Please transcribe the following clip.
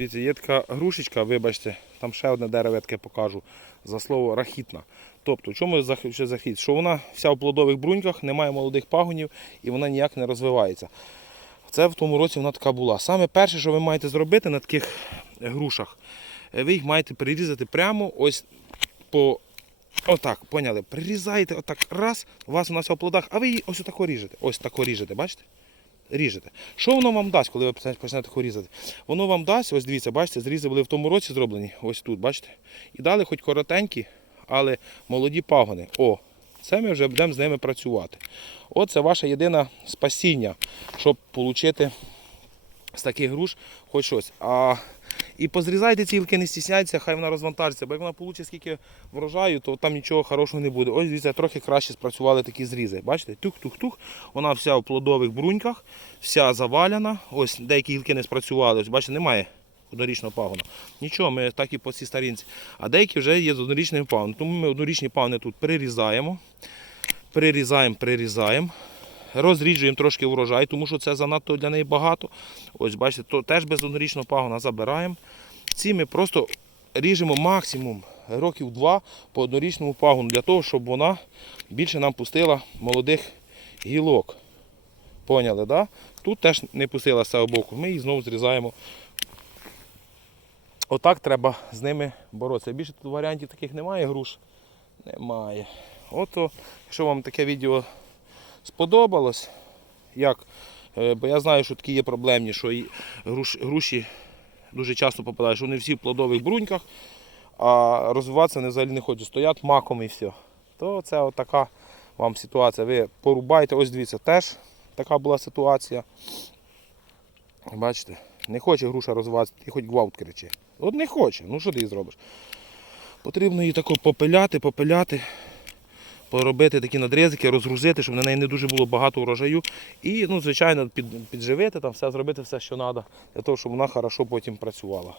Дивіться, є така грушечка, вибачте, там ще одне дерево покажу за слово рахітна. Тобто, чому ще захід? Що вона вся в плодових бруньках, немає молодих пагонів і вона ніяк не розвивається. Це в тому році вона така була. Саме перше, що ви маєте зробити на таких грушах, е, ви їх маєте прирізати прямо ось по. Отак, поняли? Прирізаєте отак раз, у вас вона вся в плодах, а ви її ось отако ріжете. Ось тако ріжете, бачите? Ріжете. Що воно вам дасть, коли ви почнете різати? Воно вам дасть, ось дивіться, бачите, зрізи були в тому році зроблені, ось тут, бачите? І дали хоч коротенькі, але молоді пагони. О, це ми вже будемо з ними працювати. Оце ваше єдине спасіння, щоб отримати з таких груш хоч щось. І позрізайте ці гілки, не стісняйтеся, хай вона розвантажиться, бо як вона получить скільки врожаю, то там нічого хорошого не буде. Ось дивіться, трохи краще спрацювали такі зрізи. Бачите? Тух-тух-тух. Вона вся в плодових бруньках, вся заваляна. Ось деякі гілки не спрацювали. Ось бачите, немає однорічного пагона. Нічого, ми так і по цій старінці. А деякі вже є з однорічним пагоном. Тому ми однорічні пагони тут перерізаємо. Перерізаємо, перерізаємо. Розріджуємо трошки врожай, тому що це занадто для неї багато. Ось бачите, то теж без однорічного пагона забираємо. Ці ми просто ріжемо максимум років два по однорічному пагону, для того, щоб вона більше нам пустила молодих гілок. Поняли, да? Тут теж не пустила з боку. Ми їх знову зрізаємо. Отак треба з ними боротися. Більше тут варіантів таких немає груш. Немає. Ото, якщо вам таке відео сподобалось, як, е, бо я знаю, що такі є проблемні, що груші дуже часто попадають, що вони всі в плодових бруньках, а розвиватися вони взагалі не хочуть. Стоять маком і все. То це от така вам ситуація. Ви порубаєте, ось дивіться, теж така була ситуація. Бачите, не хоче груша розвиватися, і хоч гвалт кричи. От не хоче, ну що ти її зробиш? Потрібно її тако попиляти, попиляти, поробити такі надрізики, розгрузити, щоб на неї не дуже було багато урожаю. І, ну, звичайно, під, підживити, там все зробити все, що треба, для того, щоб вона хорошо потім працювала.